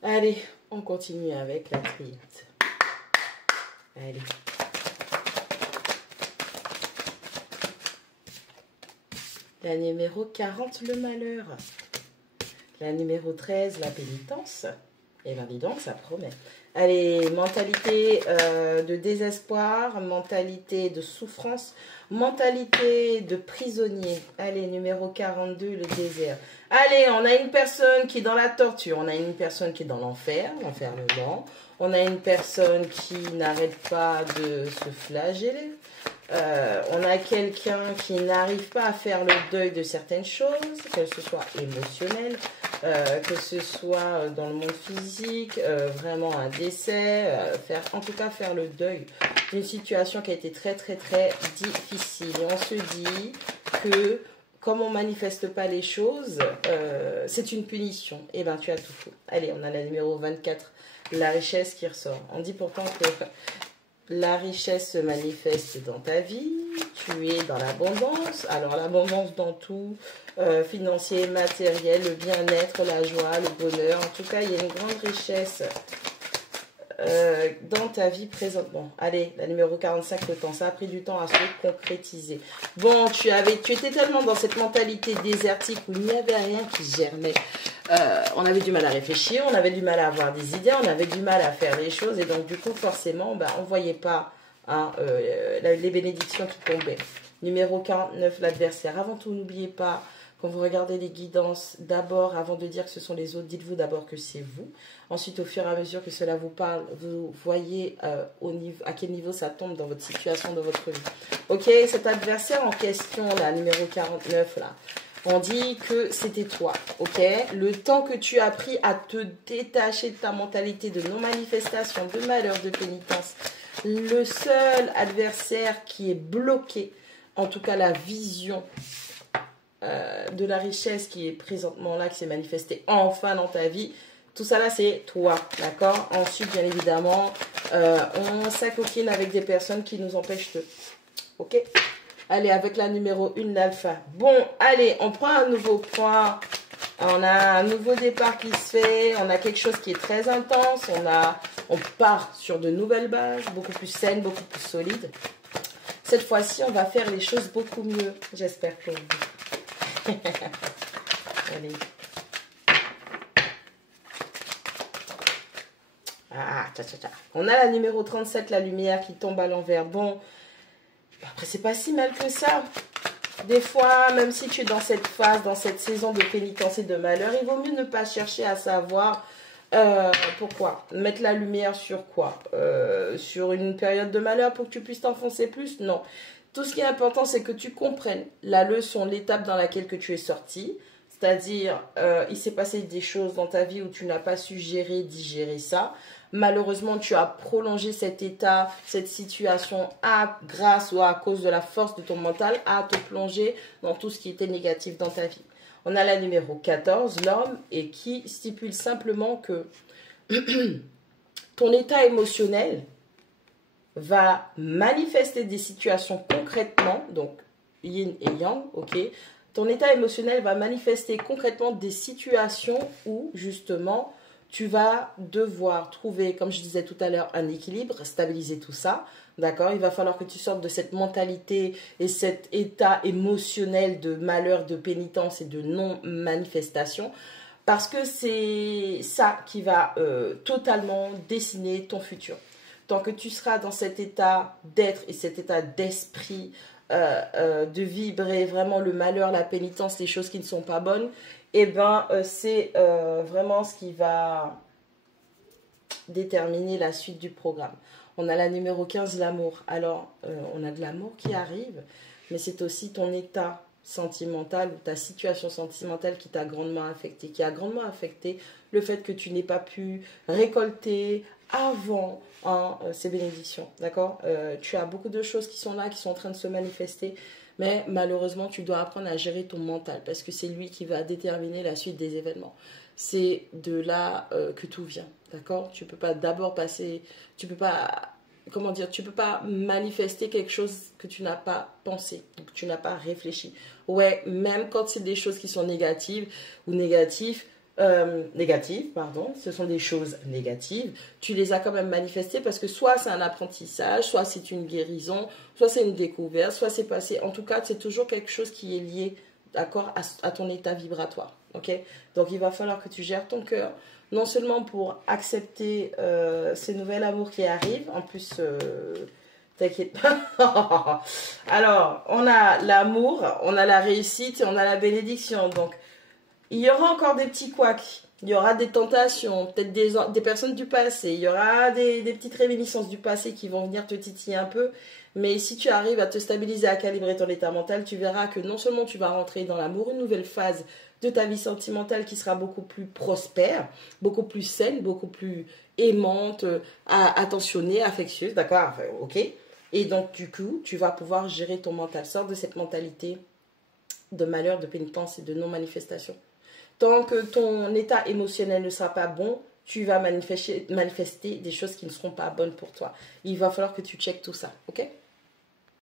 Allez, on continue avec la triade. Allez. La numéro 40, le malheur. La numéro 13, la pénitence. Et bien, dis donc, ça promet. Allez, mentalité de désespoir, mentalité de souffrance, mentalité de prisonnier. Allez, numéro 42, le désert. Allez, on a une personne qui est dans la torture, on a une personne qui est dans l'enfer, l'enfer le vent. On a une personne qui n'arrête pas de se flageller. On a quelqu'un qui n'arrive pas à faire le deuil de certaines choses, que ce soit émotionnel, que ce soit dans le monde physique, vraiment un décès, en tout cas faire le deuil d'une situation qui a été très très très difficile. Et on se dit que comme on ne manifeste pas les choses, c'est une punition. Et bien tu as tout faux. Allez, on a la numéro 24, la richesse qui ressort. On dit pourtant que la richesse se manifeste dans ta vie, tu es dans l'abondance. Alors l'abondance dans tout, financier, matériel, le bien-être, la joie, le bonheur. En tout cas, il y a une grande richesse dans ta vie présente. Bon, allez, la numéro 45, le temps. Ça a pris du temps à se concrétiser. Bon, tu étais tellement dans cette mentalité désertique où il n'y avait rien qui germait. On avait du mal à réfléchir, on avait du mal à avoir des idées, on avait du mal à faire les choses. Et donc, du coup, forcément, on ne voyait pas les bénédictions qui tombaient. Numéro 49, l'adversaire. Avant tout, n'oubliez pas, quand vous regardez les guidances, d'abord, avant de dire que ce sont les autres, dites-vous d'abord que c'est vous. Ensuite, au fur et à mesure que cela vous parle, vous voyez à quel niveau ça tombe dans votre situation, dans votre vie. Ok, cet adversaire en question, là, numéro 49, là, on dit que c'était toi, ok? Le temps que tu as pris à te détacher de ta mentalité de non-manifestation, de malheur, de pénitence, le seul adversaire qui est bloqué, en tout cas la vision de la richesse qui est présentement là, qui s'est manifestée enfin dans ta vie, tout ça là c'est toi, d'accord? Ensuite bien évidemment on s'acoquine avec des personnes qui nous empêchent de, ok? Allez, avec la numéro 1, l'alpha. Bon, allez, on prend un nouveau point. On a un nouveau départ qui se fait. On a quelque chose qui est très intense. On part sur de nouvelles bases, beaucoup plus saines, beaucoup plus solides. Cette fois-ci, on va faire les choses beaucoup mieux. J'espère pour vous. Allez. Ah, on a la numéro 37, la lumière qui tombe à l'envers. Bon. Après, c'est pas si mal que ça. Des fois, même si tu es dans cette phase, dans cette saison de pénitence et de malheur, il vaut mieux ne pas chercher à savoir pourquoi. Mettre la lumière sur quoi? Sur une période de malheur pour que tu puisses t'enfoncer plus? Non. Tout ce qui est important, c'est que tu comprennes la leçon, l'étape dans laquelle que tu es sorti. C'est-à-dire, il s'est passé des choses dans ta vie où tu n'as pas su gérer, digérer ça. Malheureusement, tu as prolongé cet état, cette situation grâce ou à cause de la force de ton mental à te plonger dans tout ce qui était négatif dans ta vie. On a la numéro 14, l'homme, et qui stipule simplement que ton état émotionnel va manifester des situations concrètement, donc yin et yang, ok? Ton état émotionnel va manifester concrètement des situations où, justement, tu vas devoir trouver, comme je disais tout à l'heure, un équilibre, stabiliser tout ça, d'accord? Il va falloir que tu sortes de cette mentalité et cet état émotionnel de malheur, de pénitence et de non-manifestation, parce que c'est ça qui va totalement dessiner ton futur. Tant que tu seras dans cet état d'être et cet état d'esprit, de vibrer vraiment le malheur, la pénitence, les choses qui ne sont pas bonnes, et c'est vraiment ce qui va déterminer la suite du programme. On a la numéro 15, l'amour. Alors, on a de l'amour qui arrive, mais c'est aussi ton état sentimental ou ta situation sentimentale qui t'a grandement affecté, qui a grandement affecté le fait que tu n'aies pas pu récolter avant ces bénédictions, d'accord? Tu as beaucoup de choses qui sont là, qui sont en train de se manifester, mais malheureusement, tu dois apprendre à gérer ton mental parce que c'est lui qui va déterminer la suite des événements. C'est de là que tout vient, d'accord? Tu peux pas d'abord passer, tu peux pas, comment dire, tu peux pas manifester quelque chose que tu n'as pas pensé, que tu n'as pas réfléchi. Ouais, même quand c'est des choses qui sont négatives ou négatifs, négatives, pardon, ce sont des choses négatives, tu les as quand même manifestées parce que soit c'est un apprentissage, soit c'est une guérison, soit c'est une découverte, soit c'est passé, en tout cas c'est toujours quelque chose qui est lié, d'accord, à ton état vibratoire, ok? Donc il va falloir que tu gères ton cœur, non seulement pour accepter ces nouveaux amours qui arrivent, en plus... t'inquiète pas. Alors, on a l'amour, on a la réussite et on a la bénédiction. Donc, il y aura encore des petits couacs. Il y aura des tentations, peut-être des personnes du passé. Il y aura des petites réminiscences du passé qui vont venir te titiller un peu. Mais si tu arrives à te stabiliser, à calibrer ton état mental, tu verras que non seulement tu vas rentrer dans l'amour, une nouvelle phase de ta vie sentimentale qui sera beaucoup plus prospère, beaucoup plus saine, beaucoup plus aimante, attentionnée, affectueuse, d'accord, enfin, ok. Et donc, du coup, tu vas pouvoir gérer ton mental. Sors de cette mentalité de malheur, de pénitence et de non-manifestation. Tant que ton état émotionnel ne sera pas bon, tu vas manifester des choses qui ne seront pas bonnes pour toi. Il va falloir que tu checkes tout ça, ok?